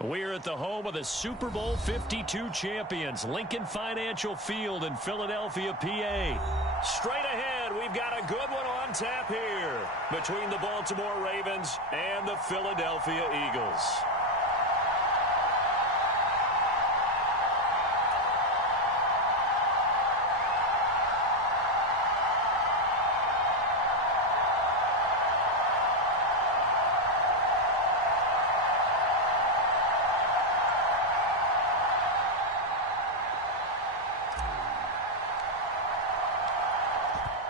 We're at the home of the Super Bowl 52 champions, Lincoln Financial Field in Philadelphia, PA. Straight ahead, we've got a good one on tap here between the Baltimore Ravens and the Philadelphia Eagles.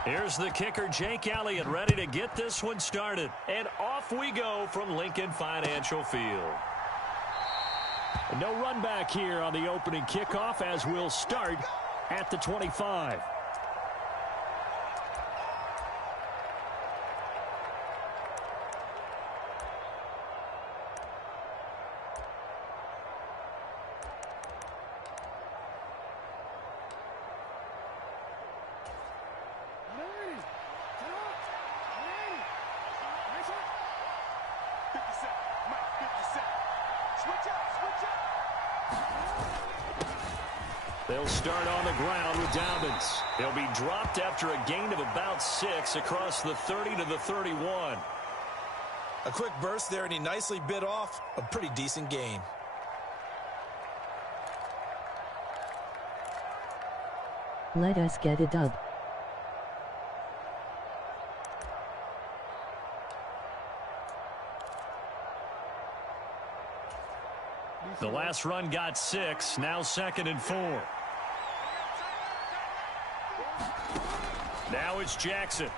Here's the kicker, Jake Elliott, ready to get this one started. And off we go from Lincoln Financial Field. No run back here on the opening kickoff as we'll start at the 25. They'll start on the ground with Dobbins. He'll be dropped after a gain of about 6 across the 30 to the 31. A quick burst there, and he nicely bit off a pretty decent gain. Let us get a dub. The last run got 6, now 2nd and 4. Now it's Jackson.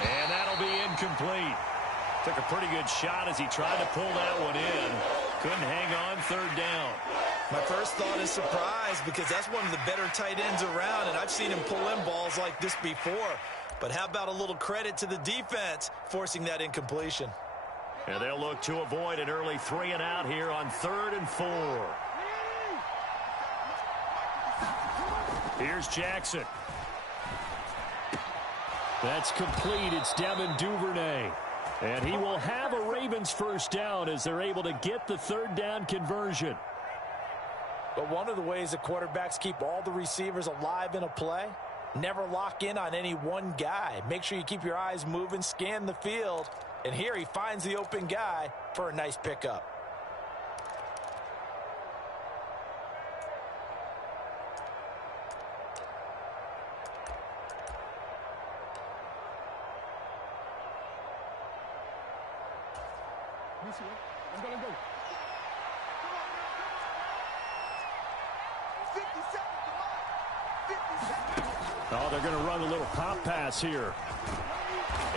And that'll be incomplete. Took a pretty good shot as he tried to pull that one in. Couldn't hang on, 3rd down. My first thought is surprise, because that's one of the better tight ends around, and I've seen him pull in balls like this before. But how about a little credit to the defense forcing that incompletion? And they'll look to avoid an early 3 and out here on 3rd and 4. Here's Jackson. That's complete. It's Devin Duvernay. And he will have a Ravens first down as they're able to get the 3rd down conversion. But one of the ways that quarterbacks keep all the receivers alive in a play, never lock in on any one guy. Make sure you keep your eyes moving, scan the field. And here he finds the open guy for a nice pickup. I'm gonna go. 50 seconds. Oh, they're going to run a little pop pass here.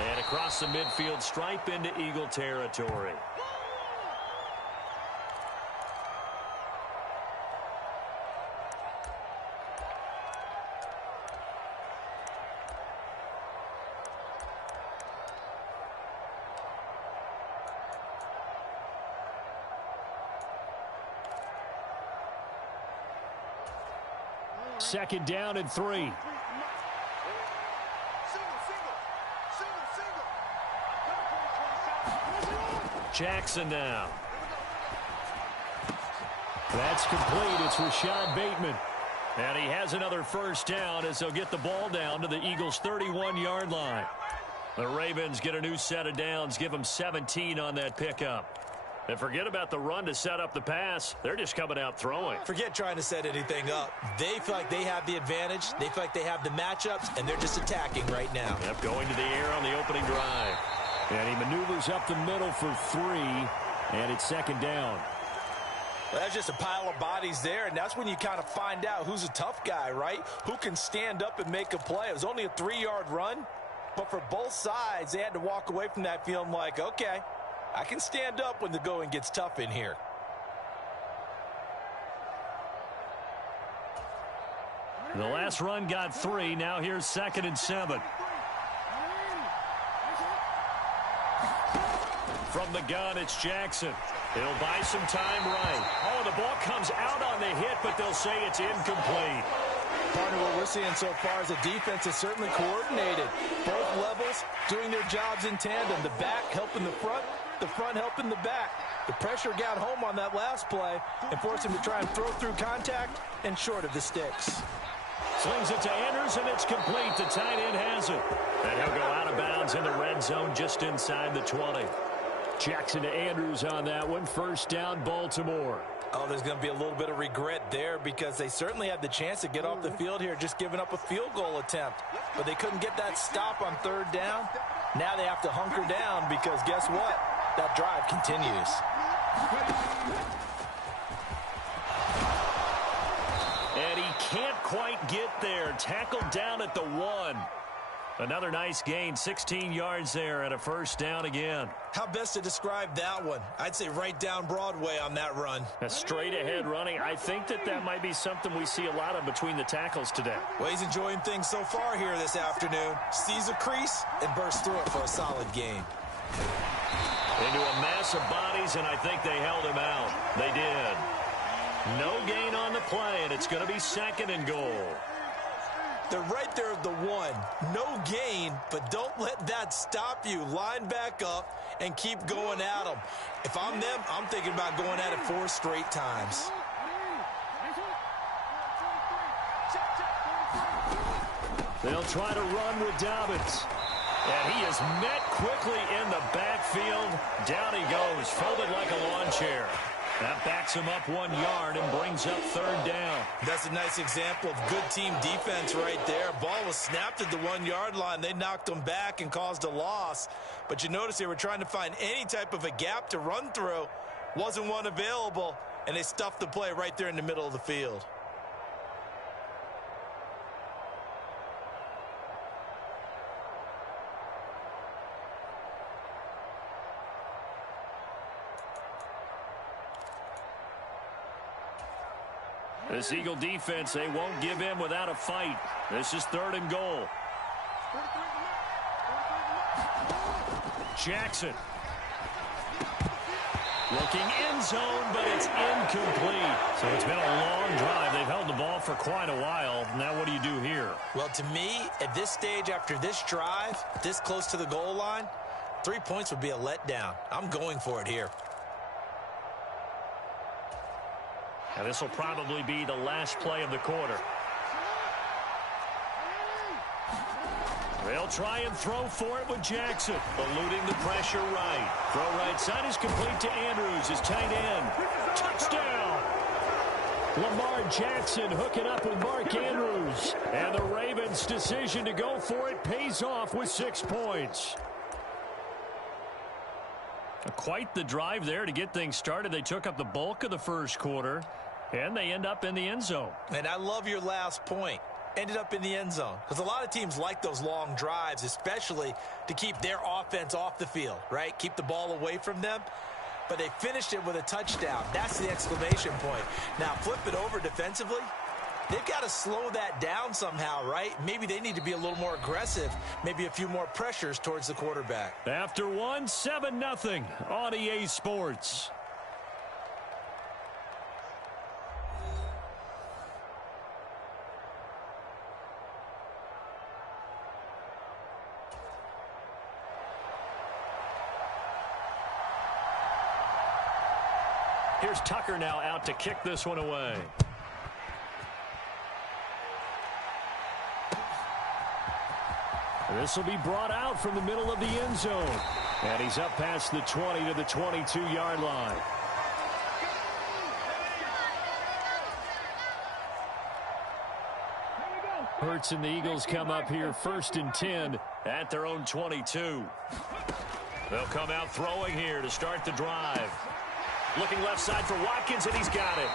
And across the midfield stripe into Eagle territory. Second down and 3. Jackson now. That's complete. It's Rashad Bateman. And he has another first down as they'll get the ball down to the Eagles' 31-yard line. The Ravens get a new set of downs, give them 17 on that pickup. And forget about the run to set up the pass. They're just coming out throwing. Forget trying to set anything up. They feel like they have the advantage. They feel like they have the matchups, and they're just attacking right now. Yep, going to the air on the opening drive. And he maneuvers up the middle for 3, and it's second down. Well, that's just a pile of bodies there, and that's when you kind of find out who's a tough guy, right? Who can stand up and make a play. It was only a 3-yard run, but for both sides, they had to walk away from that feeling like, okay, I can stand up when the going gets tough in here. The last run got 3. Now here's second and 7. From the gun, it's Jackson. He'll buy some time right. Oh, the ball comes out on the hit, but they'll say it's incomplete. Partner, what we're seeing so far is the defense is certainly coordinated. Both levels doing their jobs in tandem. The back helping the front helping the back. The pressure got home on that last play and forced him to try and throw through contact and short of the sticks. Slings it to Andrews, and it's complete. The tight end has it. And he'll go out of bounds in the red zone just inside the 20. Jackson to Andrews on that one. First down, Baltimore. Oh, there's going to be a little bit of regret there because they certainly had the chance to get off the field here, just giving up a field goal attempt. But they couldn't get that stop on third down. Now they have to hunker down because guess what? That drive continues. And he can't quite get there. Tackled down at the 1. Another nice gain, 16 yards there and a first down again. How best to describe that one? I'd say right down Broadway on that run. A straight ahead running. I think that might be something we see a lot of between the tackles today. Well, he's enjoying things so far here this afternoon. Sees a crease and bursts through it for a solid gain. Into a mass of bodies, and I think they held him out. They did. No gain on the play, and it's going to be second and goal. They're right there at the 1. No gain, but don't let that stop you. Line back up and keep going at them. If I'm them, I'm thinking about going at it 4 straight times. They'll try to run with Dobbins. And he is met quickly in the backfield. Down he goes, folded like a lawn chair. That backs him up 1 yard and brings up third down. That's a nice example of good team defense right there. Ball was snapped at the 1 yard line. They knocked him back and caused a loss. But you notice they were trying to find any type of a gap to run through. Wasn't one available, and they stuffed the play right there in the middle of the field. This Eagle defense, they won't give in without a fight. This is third and goal. Jackson. Looking end zone, but it's incomplete. So it's been a long drive. They've held the ball for quite a while. Now what do you do here? Well, to me, at this stage, after this drive, this close to the goal line, 3 points would be a letdown. I'm going for it here. Now this will probably be the last play of the quarter. They'll try and throw for it with Jackson. Eluding the pressure right. Throw right side is complete to Andrews, his tight end. Touchdown! Lamar Jackson hooking up with Mark Andrews. And the Ravens' decision to go for it pays off with 6 points. Quite the drive there to get things started. They took up the bulk of the first quarter, and they end up in the end zone. And I love your last point. Ended up in the end zone. Because a lot of teams like those long drives, especially to keep their offense off the field, right? Keep the ball away from them. But they finished it with a touchdown. That's the exclamation point. Now, flip it over defensively. They've got to slow that down somehow, right? Maybe they need to be a little more aggressive. Maybe a few more pressures towards the quarterback. After one, 7-0 on EA Sports. Here's Tucker now out to kick this one away. This will be brought out from the middle of the end zone. And he's up past the 20 to the 22-yard line. Hurts and the Eagles come up here 1st and 10 at their own 22. They'll come out throwing here to start the drive. Looking left side for Watkins, and he's got it.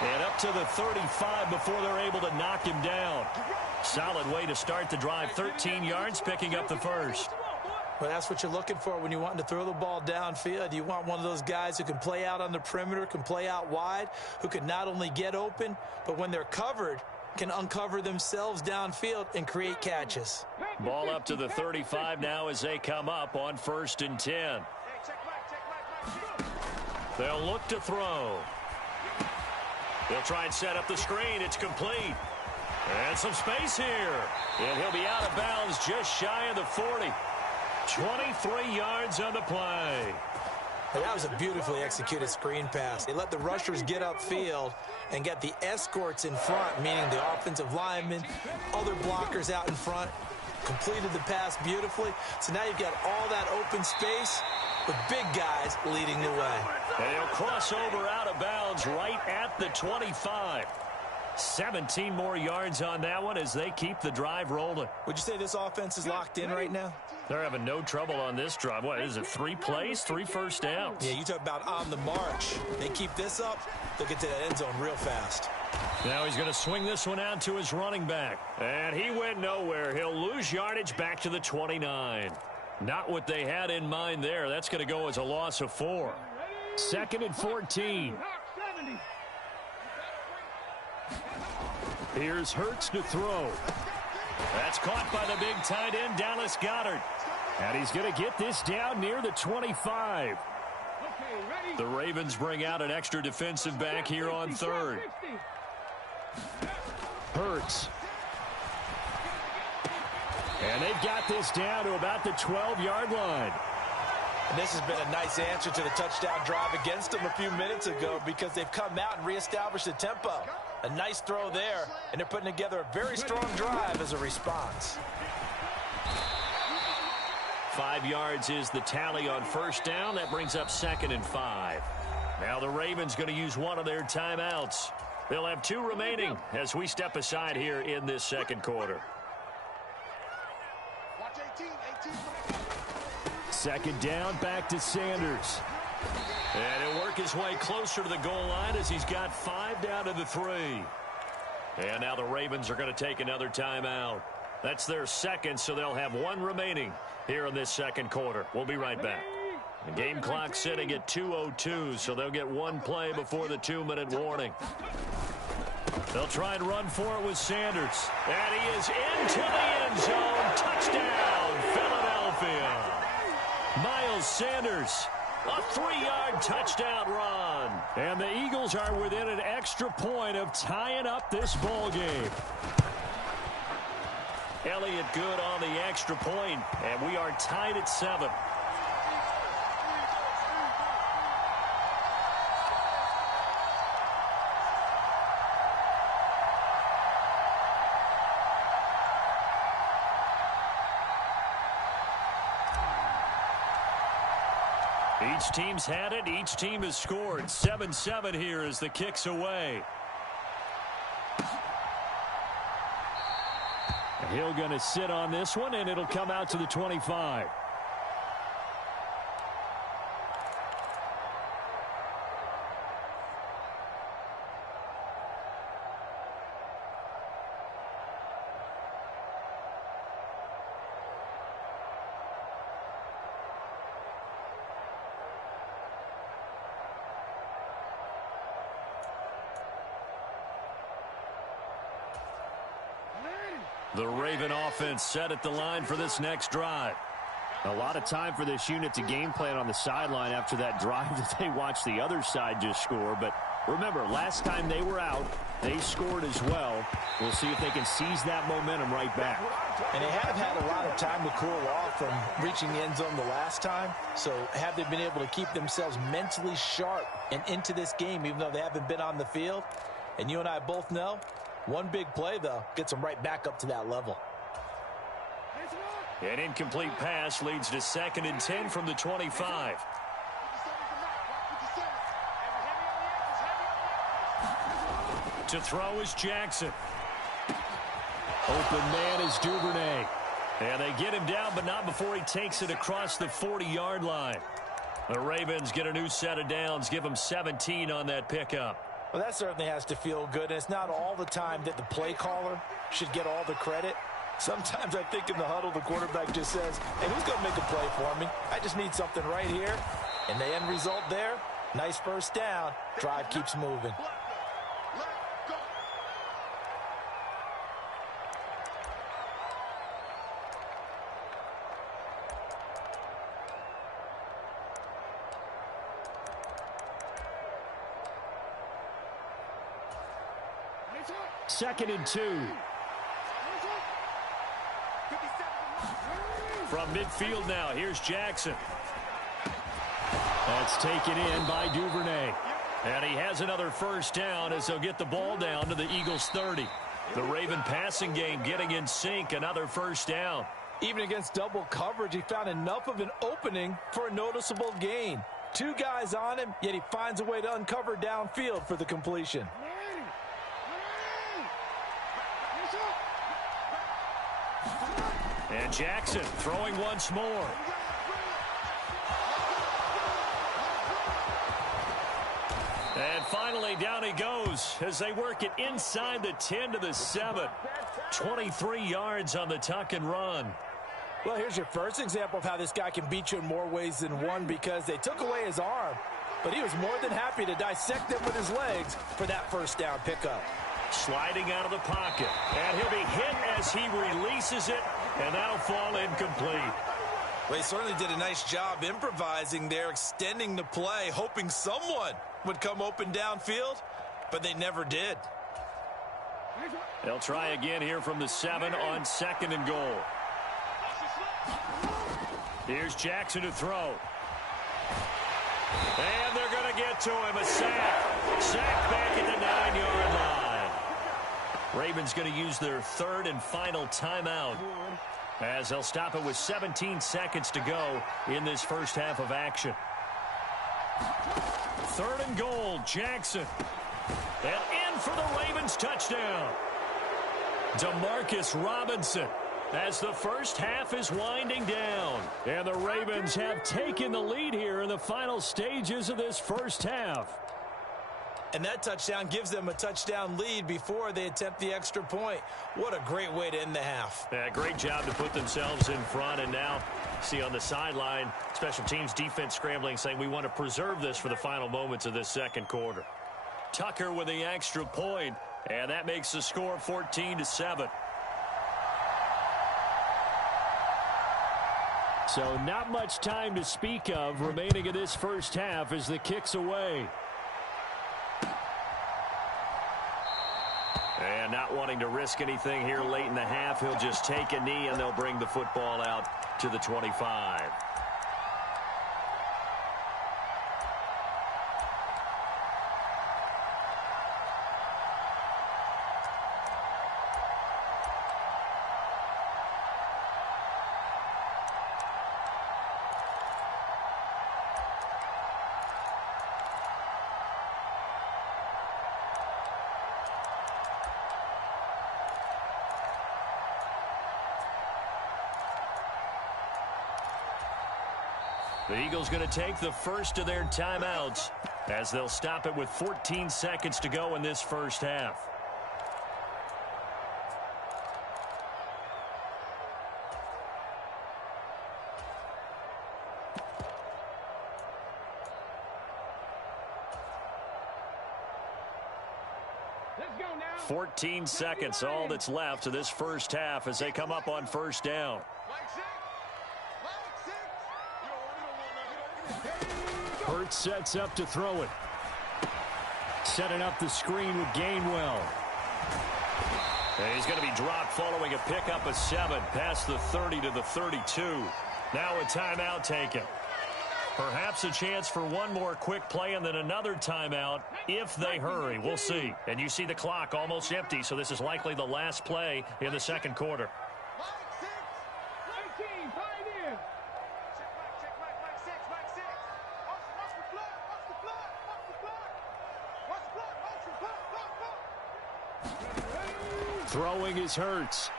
And up to the 35 before they're able to knock him down. Solid way to start the drive. 13 yards, picking up the first. Well, that's what you're looking for when you want to throw the ball downfield. You want one of those guys who can play out on the perimeter, can play out wide, who can not only get open, but when they're covered, can uncover themselves downfield and create catches. Ball up to the 35 now as they come up on 1st and 10. They'll look to throw. They'll try and set up the screen. It's complete. And some space here. And he'll be out of bounds just shy of the 40. 23 yards on the play. That was a beautifully executed screen pass. They let the rushers get upfield and get the escorts in front, meaning the offensive linemen, other blockers out in front, completed the pass beautifully. So now you've got all that open space with big guys leading the way. And he'll cross over out of bounds right at the 25. 17 more yards on that one as they keep the drive rolling. Would you say this offense is locked in right now? They're having no trouble on this drive. What is it, 3 plays, 3 first downs? Yeah, you talk about on the march. They keep this up, they'll get to that end zone real fast. Now he's going to swing this one out to his running back. And he went nowhere. He'll lose yardage back to the 29. Not what they had in mind there. That's going to go as a loss of 4. 2nd and 14. Here's Hurts to throw. That's caught by the big tight end, Dallas Goedert. And he's going to get this down near the 25. The Ravens bring out an extra defensive back here on 3rd. Hurts. And they've got this down to about the 12-yard line. And this has been a nice answer to the touchdown drive against them a few minutes ago because they've come out and reestablished the tempo. A nice throw there, and they're putting together a very strong drive as a response. 5 yards is the tally on first down. That brings up 2nd and 5. Now the Ravens going to use one of their timeouts. They'll have 2 remaining as we step aside here in this second quarter. 2nd down, back to Sanders. And he'll work his way closer to the goal line as he's got 5 down to the 3. And now the Ravens are going to take another timeout. That's their second, so they'll have 1 remaining here in this second quarter. We'll be right back. The game clock sitting at 2:02, so they'll get 1 play before the 2-minute warning. They'll try and run for it with Sanders. And he is into the end zone. Touchdown, Philadelphia. Miles Sanders, a 3-yard touchdown run. And the Eagles are within an extra point of tying up this ball game. Elliott good on the extra point, and we are tied at 7. Each team's had it. Each team has scored. 7-7 here as the kick's away. Hill going to sit on this one, and it'll come out to the 25. The Raven offense set at the line for this next drive. A lot of time for this unit to game plan on the sideline after that drive that they watched the other side just score. But remember, last time they were out, they scored as well. We'll see if they can seize that momentum right back. And they have had a lot of time to cool off from reaching the end zone the last time. So have they been able to keep themselves mentally sharp and into this game even though they haven't been on the field? And you and I both know, one big play, though, gets them right back up to that level. An incomplete pass leads to 2nd and 10 from the 25. To throw is Jackson. Open man is Duvernay. And they get him down, but not before he takes it across the 40-yard line. The Ravens get a new set of downs, give them 17 on that pickup. Well, that certainly has to feel good. And it's not all the time that the play caller should get all the credit. Sometimes I think in the huddle, the quarterback just says, hey, who's going to make a play for me? I just need something right here. And the end result there, nice first down. Drive keeps moving. Second and 2. From midfield now, here's Jackson. That's taken in by Duvernay. And he has another first down as they'll get the ball down to the Eagles' 30. The Raven passing game getting in sync, another first down. Even against double coverage, he found enough of an opening for a noticeable gain. Two guys on him, yet he finds a way to uncover downfield for the completion. And Jackson throwing once more. And finally, down he goes as they work it inside the 10 to the 7. 23 yards on the tuck and run. Well, here's your first example of how this guy can beat you in more ways than one, because they took away his arm, but he was more than happy to dissect them with his legs for that first down pickup. Sliding out of the pocket, and he'll be hit as he releases it, and that'll fall incomplete. Well, he certainly did a nice job improvising there, extending the play, hoping someone would come open downfield, but they never did. They'll try again here from the 7 on 2nd and goal. Here's Jackson to throw. And they're going to get to him. A sack. Sack back at the 9-yard line. Ravens going to use their third and final timeout, as they'll stop it with 17 seconds to go in this first half of action. 3rd and goal, Jackson. And in for the Ravens touchdown. Demarcus Robinson, as the first half is winding down. And the Ravens have taken the lead here in the final stages of this first half. And that touchdown gives them a touchdown lead before they attempt the extra point. What a great way to end the half. Yeah, great job to put themselves in front. And now, see on the sideline, special teams defense scrambling, saying we want to preserve this for the final moments of this second quarter. Tucker with the extra point, and that makes the score 14-7. So not much time to speak of remaining in this first half as the kick's away. And not wanting to risk anything here late in the half, he'll just take a knee and they'll bring the football out to the 25. The Eagles going to take the first of their timeouts as they'll stop it with 14 seconds to go in this first half. Let's go now. 14 seconds, all that's left of this first half as they come up on first down. Hurts sets up to throw it. Setting up the screen with Gainwell. And he's going to be dropped following a pickup of 7 past the 30 to the 32. Now a timeout taken. Perhaps a chance for one more quick play and then another timeout if they hurry. We'll see. And you see the clock almost empty, so this is likely the last play in the second quarter. Throwing is Hurts.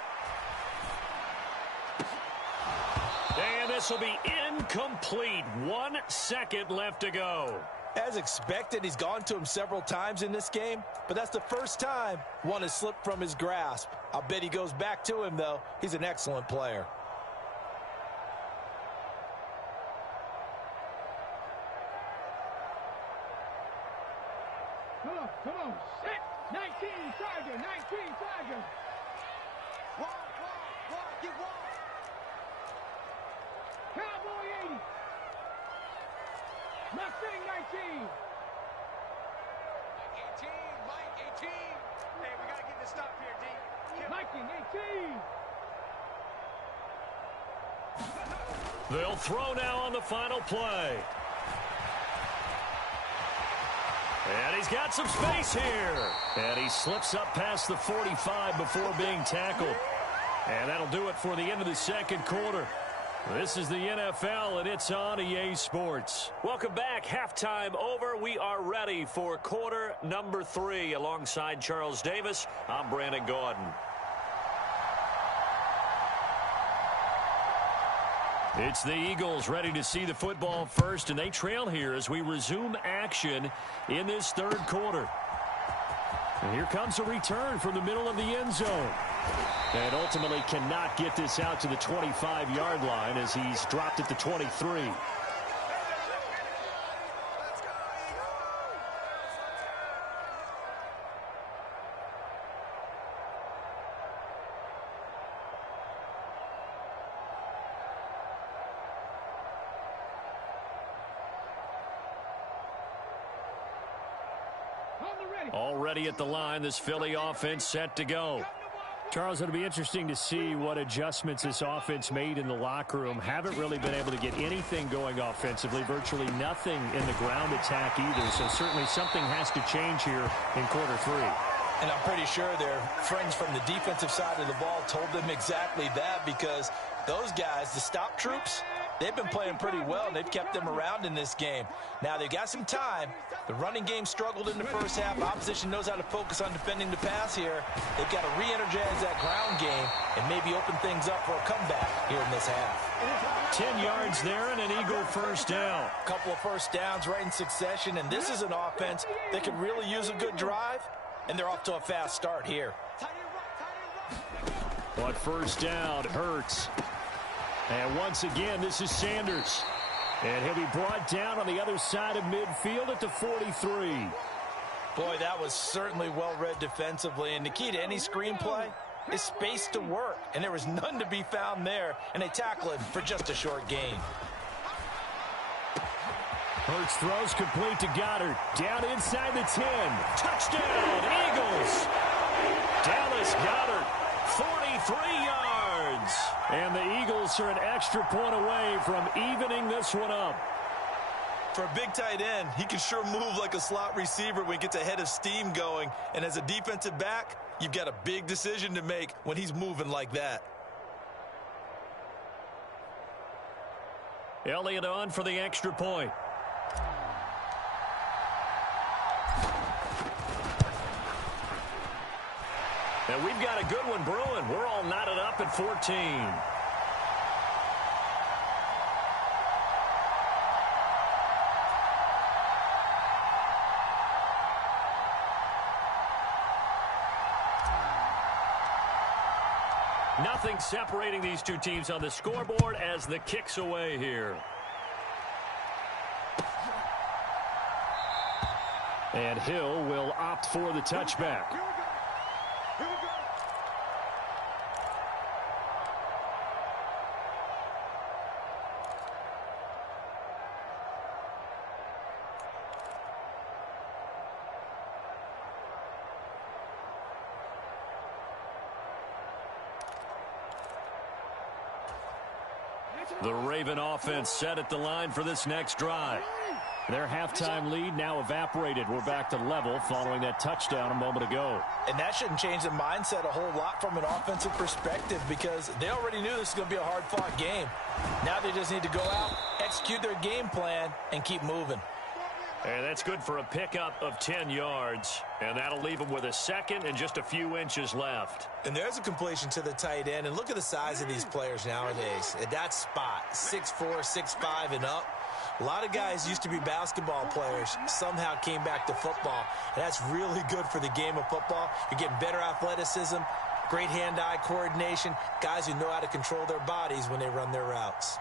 And this will be incomplete. 1 second left to go. As expected, he's gone to him several times in this game, but that's the first time one has slipped from his grasp. I'll bet he goes back to him, though. He's an excellent player. Come on. 19 Tiger, 19 Tiger. Walk, get walk. Cowboy 80. Mustang 19. Mike 18. Hey, we got to get this stop here, D. Viking 18. They'll throw now on the final play. And he's got some space here. And he slips up past the 45 before being tackled. And that'll do it for the end of the second quarter. This is the NFL, and it's on EA Sports. Welcome back. Halftime over. We are ready for quarter number 3. Alongside Charles Davis, I'm Brandon Gaudin. It's the Eagles ready to see the football first, and they trail here as we resume action in this third quarter. And here comes a return from the middle of the end zone. And ultimately cannot get this out to the 25-yard line as he's dropped at the 23. Already at the line, this Philly offense set to go. Charles, it'll be interesting to see what adjustments this offense made in the locker room. Haven't really been able to get anything going offensively, virtually nothing in the ground attack either. So certainly something has to change here in quarter 3. And I'm pretty sure their friends from the defensive side of the ball told them exactly that, because those guys, the stop troops, they've been playing pretty well, and they've kept them around in this game. Now, they've got some time. The running game struggled in the first half. Opposition knows how to focus on defending the pass here. They've got to re-energize that ground game and maybe open things up for a comeback here in this half. 10 yards there and an Eagle first down. A couple of first downs right in succession, and this is an offense that could really use a good drive, and they're off to a fast start here. But first down hurts. And once again, this is Sanders. And he'll be brought down on the other side of midfield at the 43. Boy, that was certainly well read defensively. And the key to any screenplay is space to work. And there was none to be found there. And they tackle it for just a short gain. Hurts throws complete to Goddard. Down inside the 10. Touchdown, Eagles. Dallas Goddard, 43 yards. And the Eagles are an extra point away from evening this one up. For a big tight end, he can sure move like a slot receiver when he gets a head of steam going. And as a defensive back, you've got a big decision to make when he's moving like that. Elliott on for the extra point. And we've got a good one brewing. We're all knotted up at 14. Nothing separating these two teams on the scoreboard as the kick's away here. And Hill will opt for the touchback. The Raven offense set at the line for this next drive. Their halftime lead now evaporated. We're back to level following that touchdown a moment ago. And that shouldn't change the mindset a whole lot from an offensive perspective, because they already knew this was going to be a hard-fought game. Now they just need to go out, execute their game plan, and keep moving. And that's good for a pickup of 10 yards. And that'll leave them with a second and just a few inches left. And there's a completion to the tight end. And look at the size of these players nowadays. At that spot, 6'4", 6'5", and up. A lot of guys used to be basketball players, somehow came back to football. And that's really good for the game of football. You're getting better athleticism, great hand-eye coordination, guys who know how to control their bodies when they run their routes.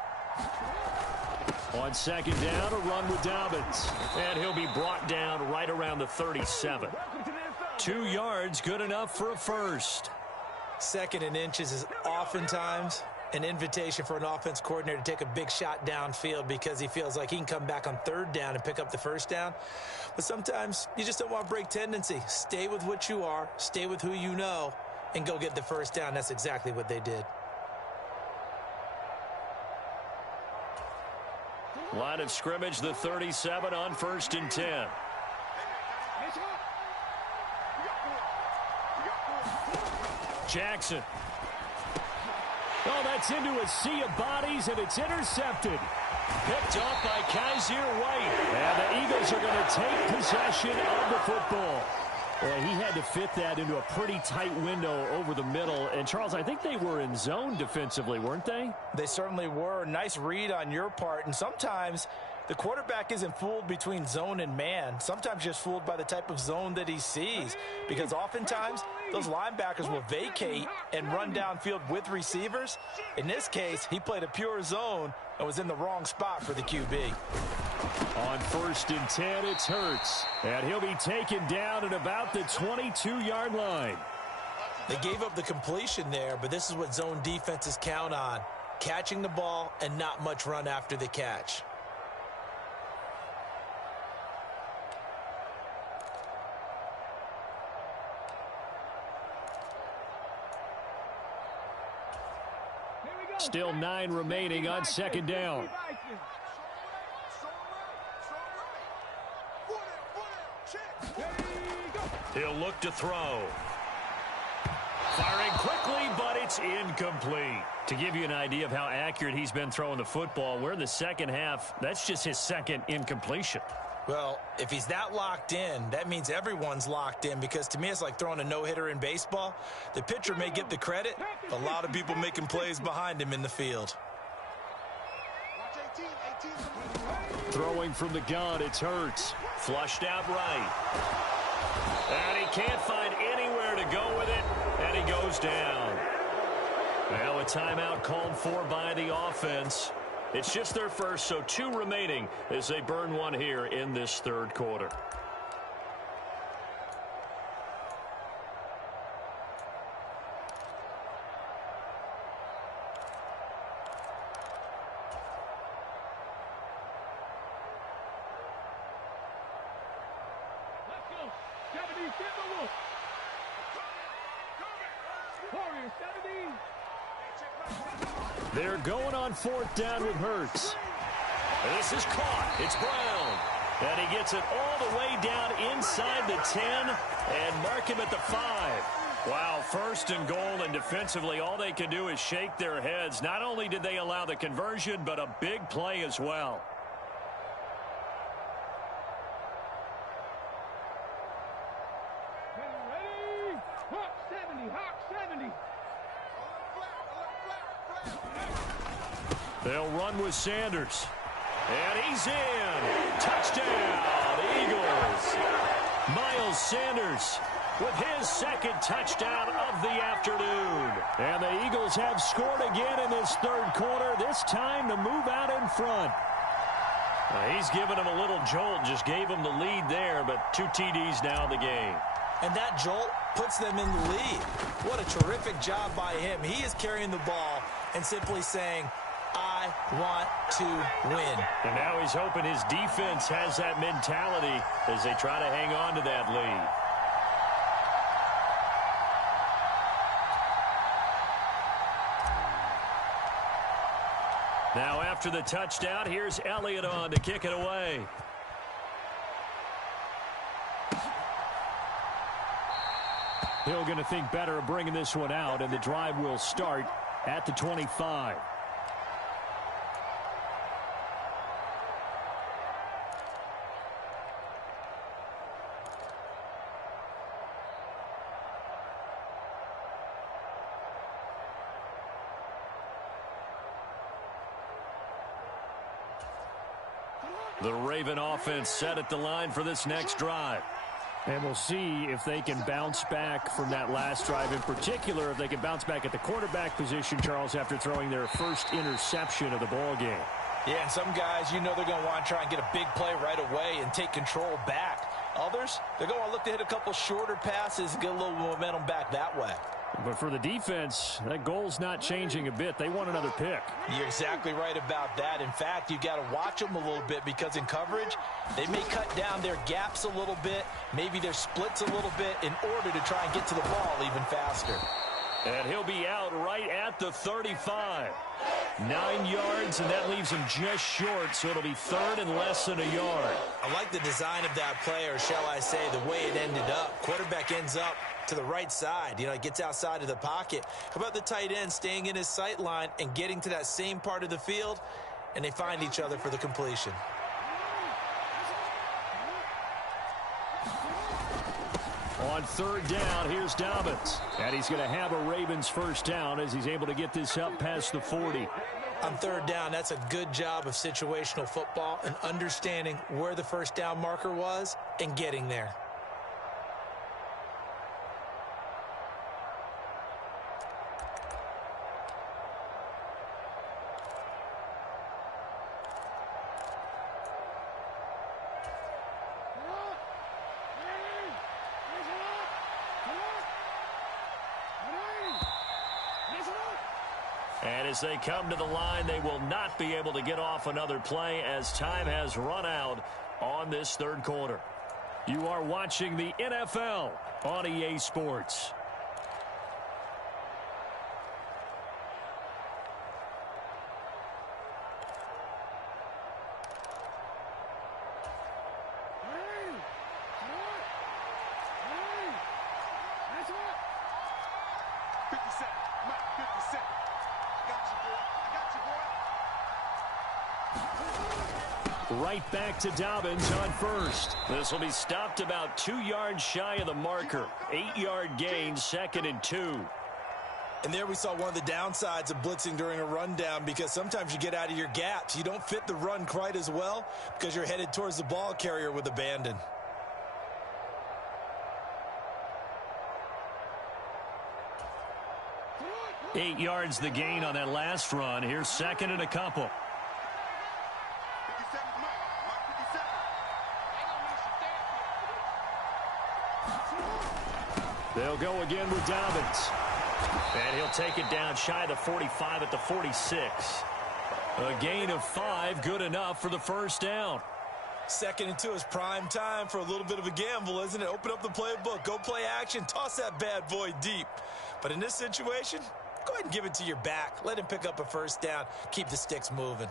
On second down, a run with Dobbins. And he'll be brought down right around the 37. 2 yards, good enough for a first. Second and inches is oftentimes an invitation for an offense coordinator to take a big shot downfield because he feels like he can come back on third down and pick up the first down. But sometimes you just don't want to break tendency. Stay with what you are, stay with who you know, and go get the first down. That's exactly what they did. Line of scrimmage, the 37 on 1st and 10. Jackson. Oh, that's into a sea of bodies, and it's intercepted. Picked off by Kaiser White. And the Eagles are going to take possession of the football. Well, he had to fit that into a pretty tight window over the middle. And, Charles, I think they were in zone defensively, weren't they? They certainly were. Nice read on your part. And sometimes the quarterback isn't fooled between zone and man. Sometimes just fooled by the type of zone that he sees. Because oftentimes those linebackers will vacate and run downfield with receivers. In this case, he played a pure zone and was in the wrong spot for the QB. On 1st and 10, it's Hurts. And he'll be taken down at about the 22-yard line. They gave up the completion there, but this is what zone defenses count on. Catching the ball and not much run after the catch. Still 9 remaining on 2nd down. He'll look to throw. Firing quickly, but it's incomplete. To give you an idea of how accurate he's been throwing the football, we're in the second half. That's just his second incompletion. Well, if he's that locked in, that means everyone's locked in, because to me it's like throwing a no-hitter in baseball. The pitcher may get the credit, a lot of people making plays behind him in the field. Throwing from the gun, it's Hurts. Flushed out right. And he can't find anywhere to go with it, and he goes down. Now a timeout called for by the offense. It's just their first, so 2 remaining as they burn one here in this 3rd quarter. Let's go. 70 Timberwolves. Warriors 70. They're going on 4th down with Hurts. This is caught. It's Brown. And he gets it all the way down inside the 10 and mark him at the 5. Wow, 1st and goal, and defensively all they can do is shake their heads. Not only did they allow the conversion, but a big play as well. Ready? Hawk 70. Hawk 70. They'll run with Sanders. And he's in. Touchdown, Eagles. Miles Sanders with his 2nd touchdown of the afternoon. And the Eagles have scored again in this 3rd quarter, this time to move out in front. He's given him a little jolt, just gave him the lead there, but 2 TDs now in the game. And that jolt puts them in the lead. What a terrific job by him. He is carrying the ball and simply saying, I want to win. And now he's hoping his defense has that mentality as they try to hang on to that lead. Now after the touchdown, here's Elliott on to kick it away. Hill going to think better of bringing this one out, and the drive will start at the 25. The Raven offense set at the line for this next drive. And we'll see if they can bounce back from that last drive. In particular, if they can bounce back at the quarterback position, Charles, after throwing their first interception of the ball game. Yeah, and some guys, you know they're going to want to try and get a big play right away and take control back. Others, they're going to look to hit a couple shorter passes and get a little momentum back that way. But for the defense, that goal's not changing a bit. They want another pick. You're exactly right about that. In fact, you got to watch them a little bit, because in coverage, they may cut down their gaps a little bit, maybe their splits a little bit, in order to try and get to the ball even faster. And he'll be out right at the 35. 9 yards, and that leaves him just short, so it'll be third and less than a yard. I like the design of that play, or shall I say the way it ended up. Quarterback ends up to the right side. You know, it gets outside of the pocket. How about the tight end staying in his sight line and getting to that same part of the field, and they find each other for the completion. On third down, here's Dobbins. And he's going to have a Ravens first down as he's able to get this up past the 40. On third down, that's a good job of situational football and understanding where the first down marker was and getting there. And as they come to the line, they will not be able to get off another play as time has run out on this third quarter. You are watching the NFL on EA Sports. Right back to Dobbins on first. This will be stopped about 2 yards shy of the marker. 8-yard gain, 2nd and 2. And there we saw one of the downsides of blitzing during a rundown, because sometimes you get out of your gaps. You don't fit the run quite as well because you're headed towards the ball carrier with abandon. Eight yards the gain on that last run. Here's 2nd and a couple. They'll go again with Dobbins. And he'll take it down shy of the 45 at the 46. A gain of 5, good enough for the first down. 2nd and 2 is prime time for a little bit of a gamble, isn't it? Open up the playbook, go play action, toss that bad boy deep. But in this situation, go ahead and give it to your back. Let him pick up a first down. Keep the sticks moving.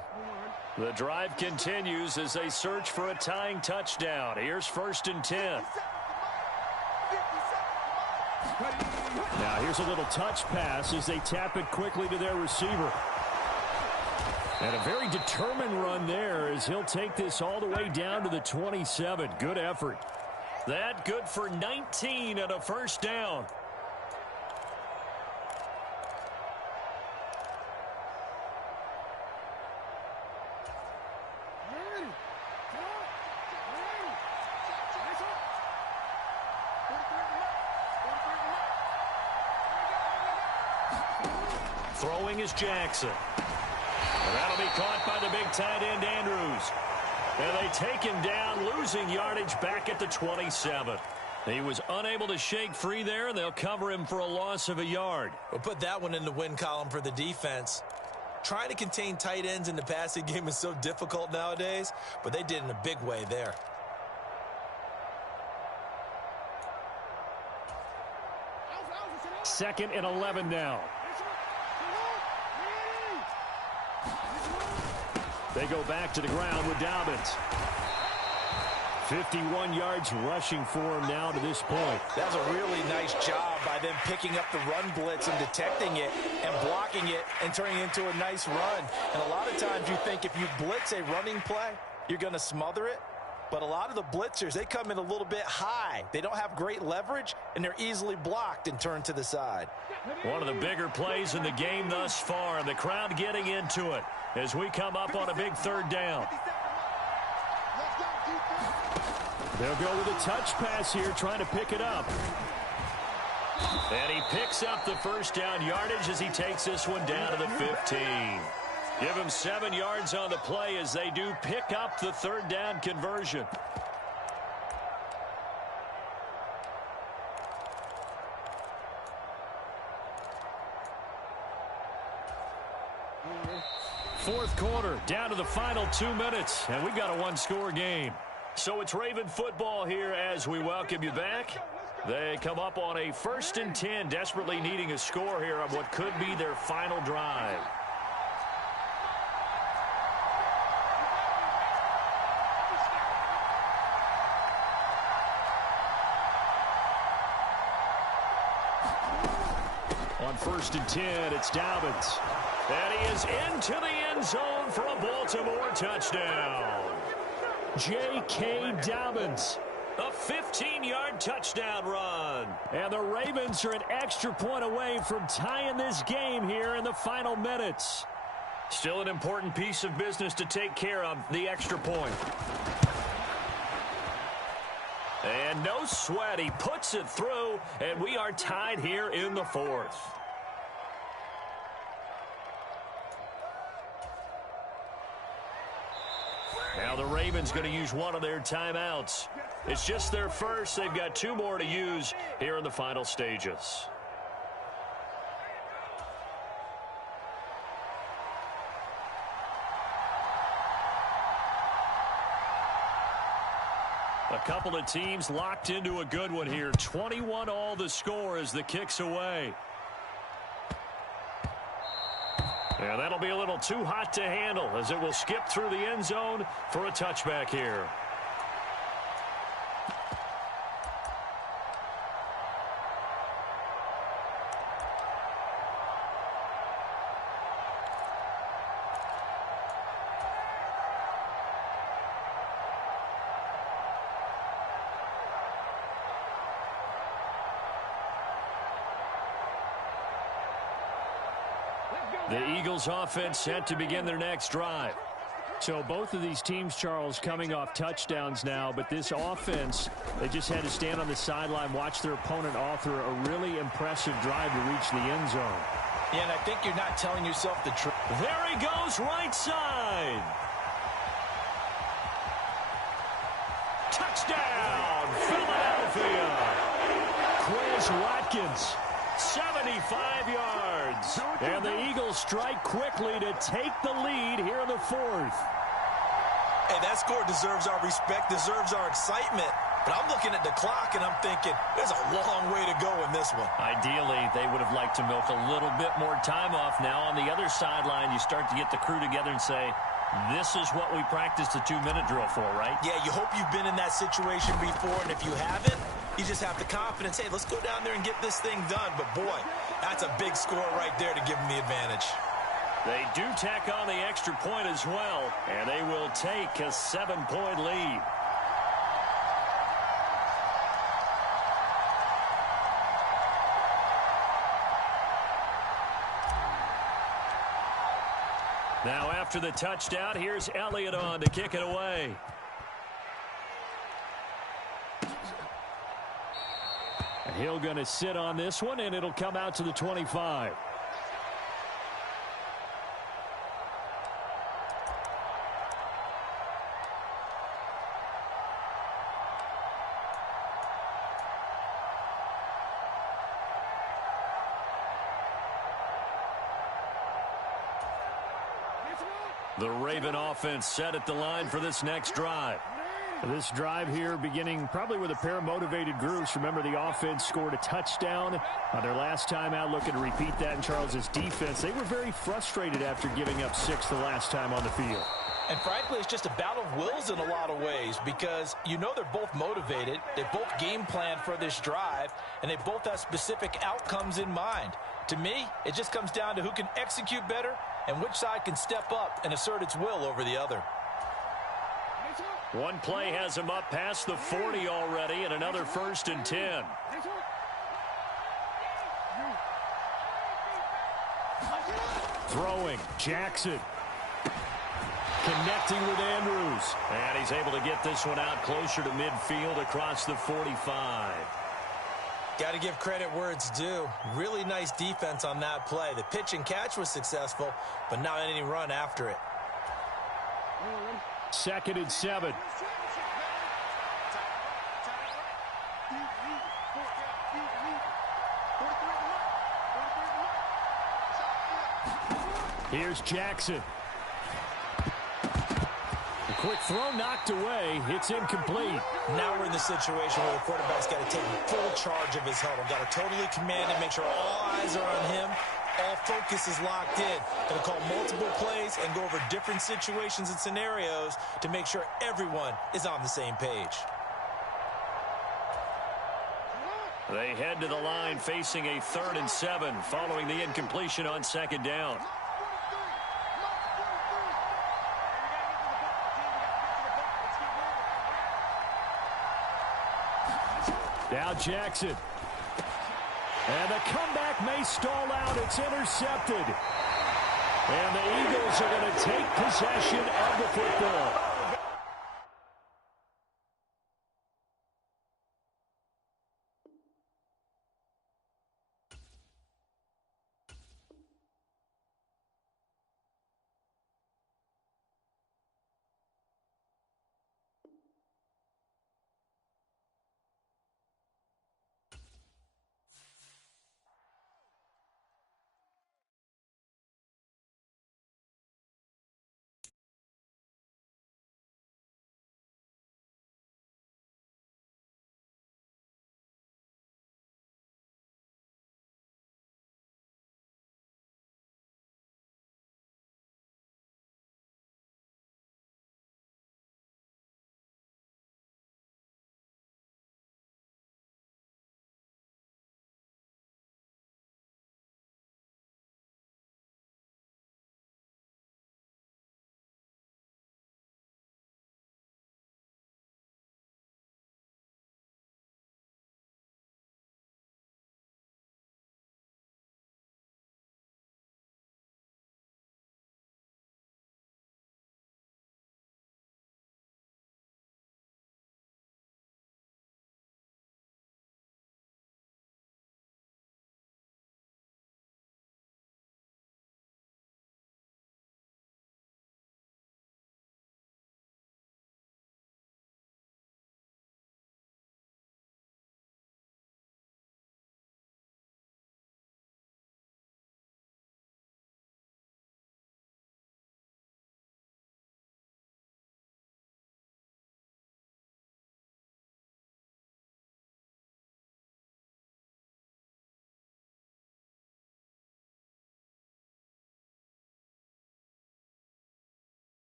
The drive continues as they search for a tying touchdown. Here's 1st and 10. Now here's a little touch pass as they tap it quickly to their receiver. And a very determined run there as he'll take this all the way down to the 27. Good effort. That good for 19 and a first down. Throwing is Jackson. And that'll be caught by the big tight end, Andrews. And they take him down, losing yardage back at the 27. He was unable to shake free there, and they'll cover him for a loss of a yard. We'll put that one in the win column for the defense. Trying to contain tight ends in the passing game is so difficult nowadays, but they did in a big way there. Second and 11 now. They go back to the ground with Dobbins. 51 yards rushing for him now to this point. That was a really nice job by them picking up the run blitz and detecting it and blocking it and turning it into a nice run. And a lot of times you think if you blitz a running play, you're going to smother it. But a lot of the blitzers, they come in a little bit high. They don't have great leverage, and they're easily blocked and turned to the side. One of the bigger plays in the game thus far, and the crowd getting into it as we come up on a big third down. They'll go with a touch pass here, trying to pick it up. And he picks up the first down yardage as he takes this one down to the 15. Give him 7 yards on the play as they do pick up the third down conversion. Fourth quarter, down to the final 2 minutes, and we've got a one-score game. So it's Raven football here as we welcome you back. They come up on a 1st and 10, desperately needing a score here on what could be their final drive. On 1st and 10, it's Dobbins. And he is into the end zone for a Baltimore touchdown. J.K. Dobbins. A 15-yard touchdown run. And the Ravens are an extra point away from tying this game here in the final minutes. Still an important piece of business to take care of, the extra point. And no sweat, he puts it through, and we are tied here in the 4th. Now the Ravens going to use one of their timeouts. It's just their first. They've got 2 more to use here in the final stages. A couple of teams locked into a good one here. 21 all the score as the kick's away. And that'll be a little too hot to handle as it will skip through the end zone for a touchback here. The Eagles offense set to begin their next drive. So both of these teams, Charles, coming off touchdowns now, but this offense, they just had to stand on the sideline, watch their opponent author a really impressive drive to reach the end zone. Yeah, and I think you're not telling yourself the truth. There he goes, right side. Touchdown, Philadelphia. Quez Watkins. 75 yards. And the Eagles strike quickly to take the lead here in the 4th. Hey, that score deserves our respect, deserves our excitement. But I'm looking at the clock, and I'm thinking there's a long way to go in this one. Ideally, they would have liked to milk a little bit more time off. Now on the other sideline, you start to get the crew together and say, this is what we practiced the 2-minute drill for, right? Yeah, you hope you've been in that situation before, and if you haven't, you just have the confidence, hey, let's go down there and get this thing done. But, boy, that's a big score right there to give them the advantage. They do tack on the extra point as well, and they will take a 7-point lead. Now after the touchdown, here's Elliott on to kick it away. And Hill going to sit on this one, and it'll come out to the 25. The Raven offense set at the line for this next drive. This drive here beginning probably with a pair of motivated groups. Remember, the offense scored a touchdown on their last time out, looking to repeat that in Charles's defense. They were very frustrated after giving up 6 the last time on the field. And frankly, it's just a battle of wills in a lot of ways because you know they're both motivated. They both game plan for this drive, and they both have specific outcomes in mind. To me, it just comes down to who can execute better and which side can step up and assert its will over the other. One play has him up past the 40 already, and another 1st and 10. Throwing, Jackson. Connecting with Andrews. And he's able to get this one out closer to midfield across the 45. Got to give credit where it's due. Really nice defense on that play. The pitch and catch was successful, but not any run after it. 2nd and 7. Here's Jackson. Quick throw knocked away. It's incomplete. Now we're in the situation where the quarterback's got to take full charge of his huddle. Got to totally command it, make sure all eyes are on him. All focus is locked in. Going to call multiple plays and go over different situations and scenarios to make sure everyone is on the same page. They head to the line facing a 3rd and 7 following the incompletion on 2nd down. Now Jackson. And the comeback may stall out. It's intercepted. And the Eagles are going to take possession of the football.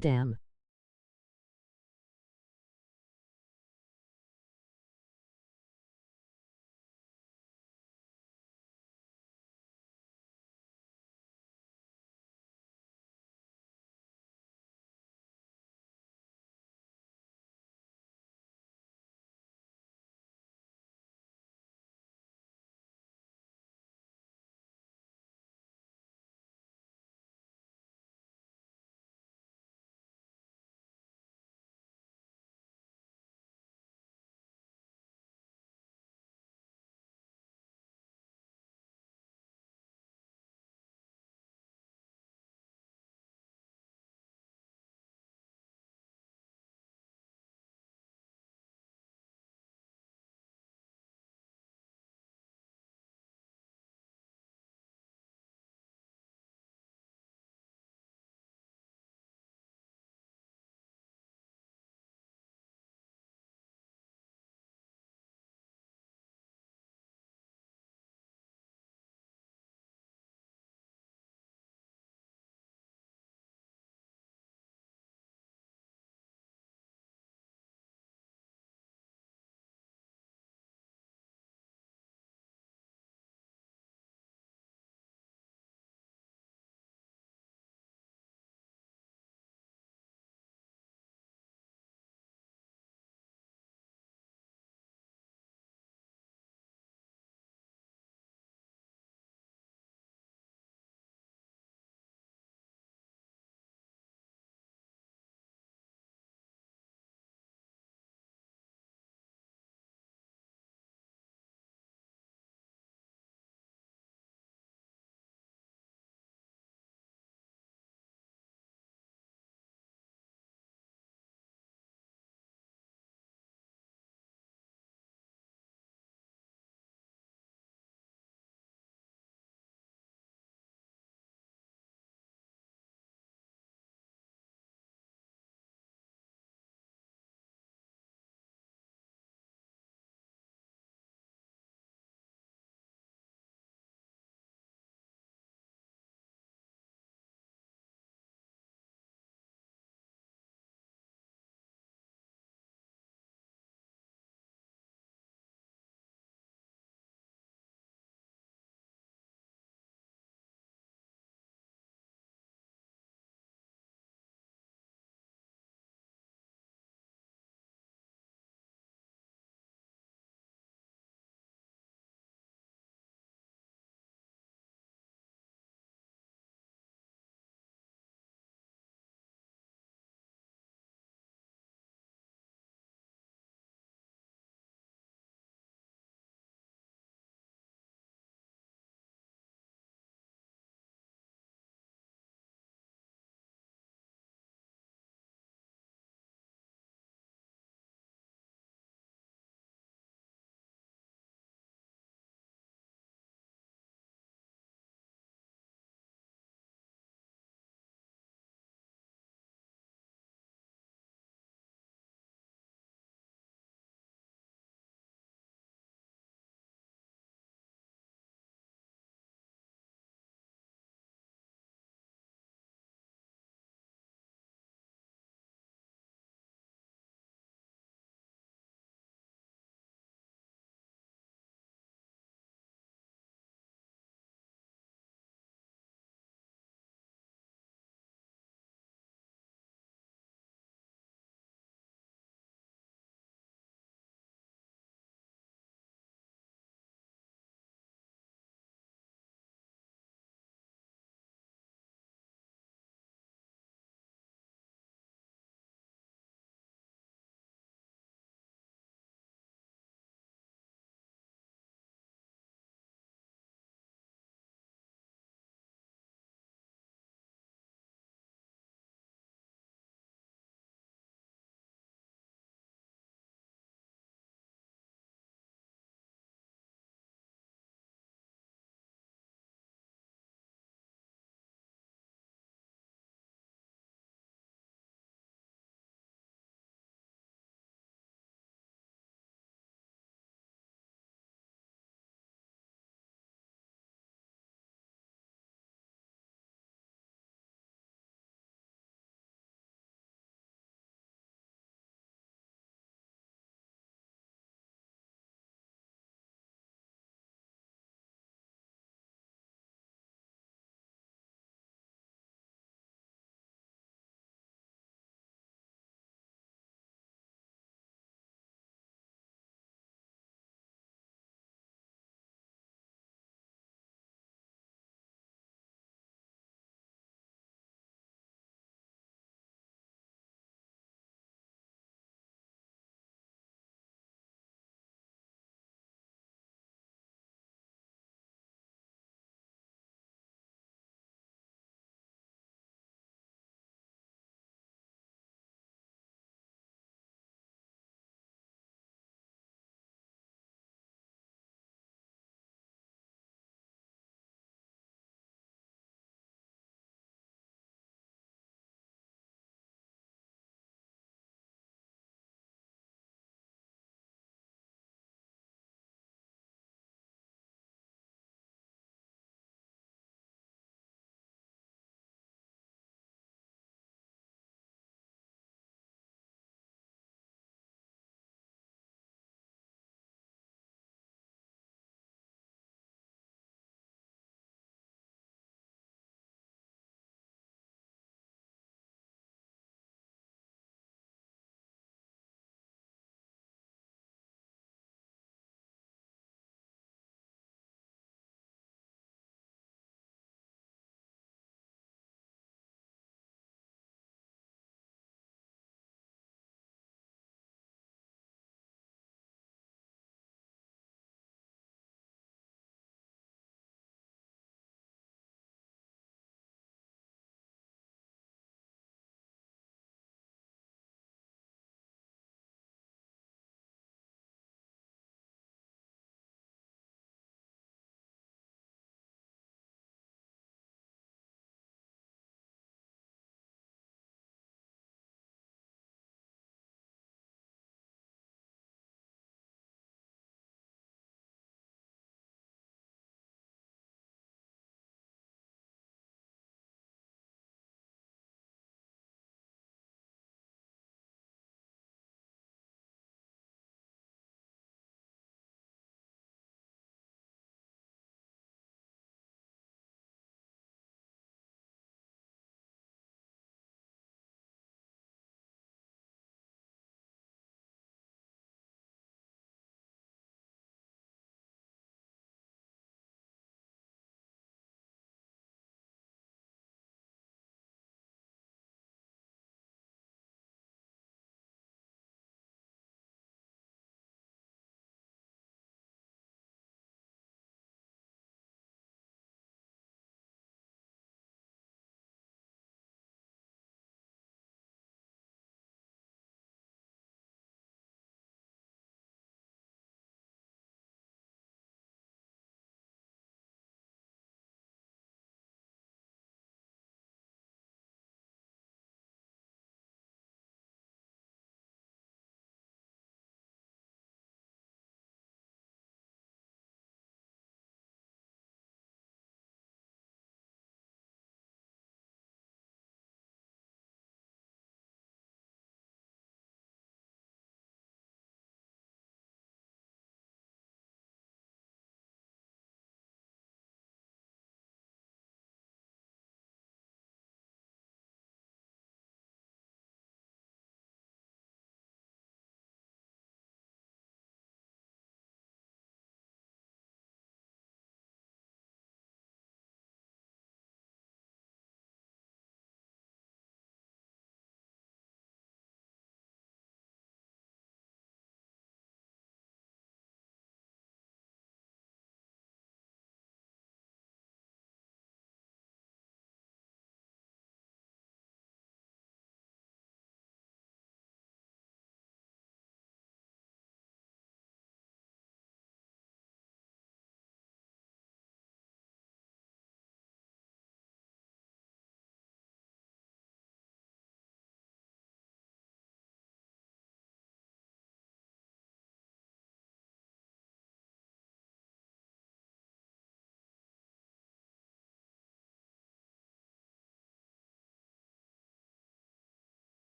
Damn.